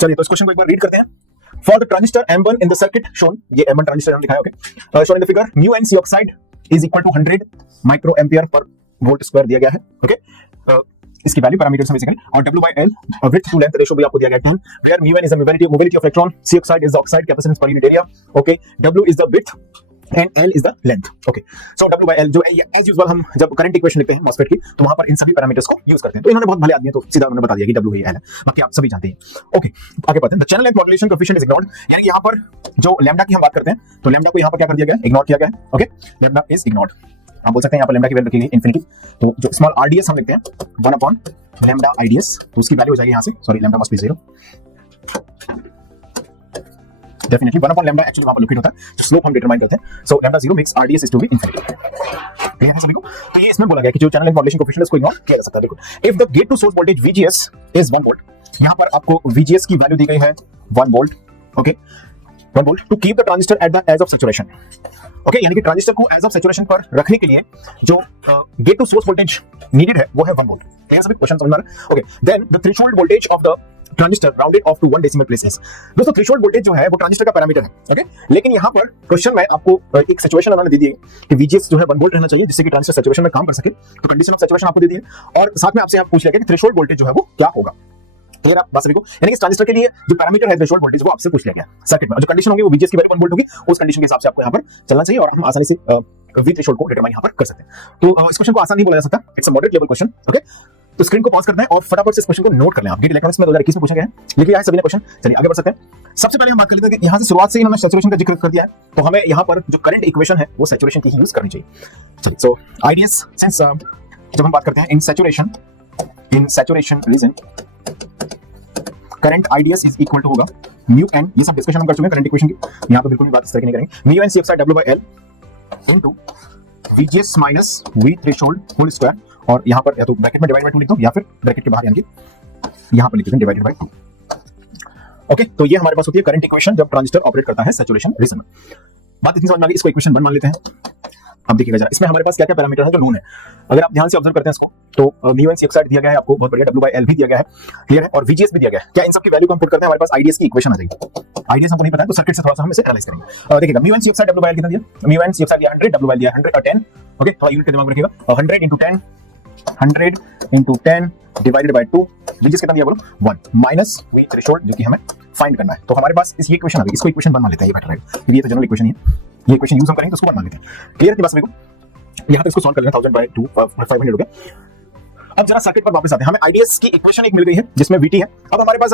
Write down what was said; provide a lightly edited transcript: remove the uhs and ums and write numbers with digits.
चलिए तो इस क्वेश्चन को एक बार रीड करते हैं। For the transistor M1 in the circuit shown, ये M1 ट्रांजिस्टर हमने दिखाया, okay, shown in the figure mu n C oxide is equal to 100 micro ampere per volt square दिया गया है, ओके। इसकी वैल्यू पैरामीटर्स बेसिकली, और W/L width to length ratio भी आपको दिया गया है 10, where mu n is the mobility of electron, C oxide is the oxide capacitance per unit area, okay, W is the width and L is the length, okay. So W/L जो as usual हम जब current equation लिखते हैं MOSFET की, तो वहां पर इन सभी पैरामीटर्स को यूज करते हैं। तो इन्होंने बहुत भले आदमी है तो सीधा उन्होंने बता दिया कि W/L है, बाकी आप सभी जानते हैं, ओके। आगे बढ़ते हैं। The channel length modulation coefficient is ignored, यानी यहां पर जो लैम्डा की हम बात करते हैं तो लैम्डा को यहां पर क्या कर दिया गया है, इग्नोर किया गया है, ओके। लैम्डा इज इग्नोर्ड, आप बोल सकते हैं यहां पर लैम्डा की वैल्यू रखी गई इंफिनिटी, तो जो स्मॉल rds हम लिखते हैं 1 लैम्डा IDS, तो उसकी वैल्यू हो जाएगी यहां से, sorry lambda must be 0, definitely 1 lambda actually वहां पर लोकेट होता है, जो स्लोप हम डिटरमाइन करते हैं। So lambda 0 makes RDS is to be infinity, clear है सभी को। तो ये इसमें बोला गया कि जो चैनल लेंथ मॉड्यूलेशन कोएफिशिएंट इसको इग्नोर किया जा सकता है। देखो, if the gate to source voltage VGS is 1 volt, यहां पर आपको VGS की वैल्यू दी गई है 1 volt, okay, 1 volt to keep the transistor at the edge of saturation, okay, यानी कि ट्रांजिस्टर को एज ऑफ सैचुरेशन पर रखने के लिए जो gate to source voltage needed है वो है 1 वोल्ट। क्लियर सभी, क्वेश्चन समझ में आ रहा है, okay. Then the threshold voltage of the transistor rounded off to 1 decimal places. दोस्तों थ्रेशोल्ड वोल्टेज जो है वो ट्रांजिस्टर का पैरामीटर है, ओके, लेकिन यहां पर क्वेश्चन में आपको एक सिचुएशन उन्होंने दी है कि VGS जो है 1 वोल्ट रहना चाहिए जिससे कि ट्रांजिस्टर सैचुरेशन में काम कर सके, तो कंडीशन ऑफ सैचुरेशन आपको दी है, और साथ में आपसे पूछ लिया गया कि थ्रेशोल्ड वोल्टेज जो है वो क्या होगा। क्लियर आप बात सभी को, यानी कि ट्रांजिस्टर के लिए जो पैरामीटर है थ्रेशोल्ड वोल्टेज वो आपसे पूछ लिया गया सर्किट में, जो कंडीशन होगी वो VGS की वैल्यू 1 वोल्ट होगी, उस कंडीशन के हिसाब से आपको यहां पर चलना चाहिए और हम आसानी से V थ्रेशोल्ड को डिटरमाइन यहां पर कर सकते हैं। तो इस क्वेश्चन को आसान नहीं बोला जा सकता, it's a moderate level question, okay. तो स्क्रीन को पॉज करते हैं और फटाफट से इस क्वेश्चन को नोट कर लें आप। गेट इलेक्ट्रॉनिक्स में 2021 में पूछा गया है, लिख लिया है सभी ने क्वेश्चन। चलिए आगे बढ़ सकते हैं। सबसे पहले हम बात कर लेते हैं कि यहां से शुरुआत से ही हमने सैचुरेशन का जिक्र कर दिया है, तो हमें यहां पर जो करंट इक्वेशन है वो सैचुरेशन की ही यूज करनी चाहिए। चलिए, सो IDS सिंस जब हम बात करते हैं in saturation region, current IDS is equal to होगा म्यू एन, ये सब डिस्कशन हम कर चुके हैं करंट इक्वेशन की, यहां पे बिल्कुल भी बात इस तरह की नहीं करेंगे। Mu n C oxide W/L into VGS minus V threshold whole square, और यहां पर या तो ब्रैकेट में डिवाइड बाय 2 लिख दो या फिर ब्रैकेट के बाहर यानी कि यहां पर लिख दें डिवाइडेड बाय 2, ओके। तो ये हमारे पास होती है करंट इक्वेशन जब ट्रांजिस्टर ऑपरेट करता है सैचुरेशन रीजन में। बात इतनी समझ में आ गई, इसको इक्वेशन 1 मान लेते हैं। अब देखिएगा जरा इसमें हमारे पास क्या क्या पैरामीटर है जो नोन है, अगर आप ध्यान से ऑब्जर्व करते हैं इसको, तो म्यू एन सी ऑक्साइड दिया गया है आपको, बहुत बढ़िया, W/L भी दिया गया है, क्लियर है, और VGS भी दिया गया है। क्या इन सब की वैल्यू को हम पुट करते हैं, हमारे पास IDS की इक्वेशन आ जाएगी। IDS हमको नहीं पता है तो सर्किट से थोड़ा सा हम इसे एनालाइज करेंगे। देखिएगा mu n C oxide W/L कितना दिया, म्यू एन सी ऑक्साइड दिया 100, W/L दिया 100 और 10, ओके। थोड़ा यूनिट के दिमाग में रखिएगा, 100 into 10, 100 into 10 divided by 2, VGS कितना दिया बोलो 1 माइनस V थ्रेशोल्ड जो कि हमें फाइंड करना है। तो हमारे पास इस ये इक्वेशन आ गई, इसको इक्वेशन 1 मान लेते हैं, ये बेटर रहेगा क्योंकि ये तो जनरल इक्वेशन ही है, ये इक्वेशन यूज हम करेंगे तो उसको 1 मान लेते हैं। क्लियर है कि बस मेरे को यहां तक इसको सॉल्व कर लेना, 1000 बाय 2 500 हो गया। अब जरा सर्किट पर वापस आते हैं, हमें IDS की इक्वेशन एक मिल गई है जिसमें VT है। अब हमारे पास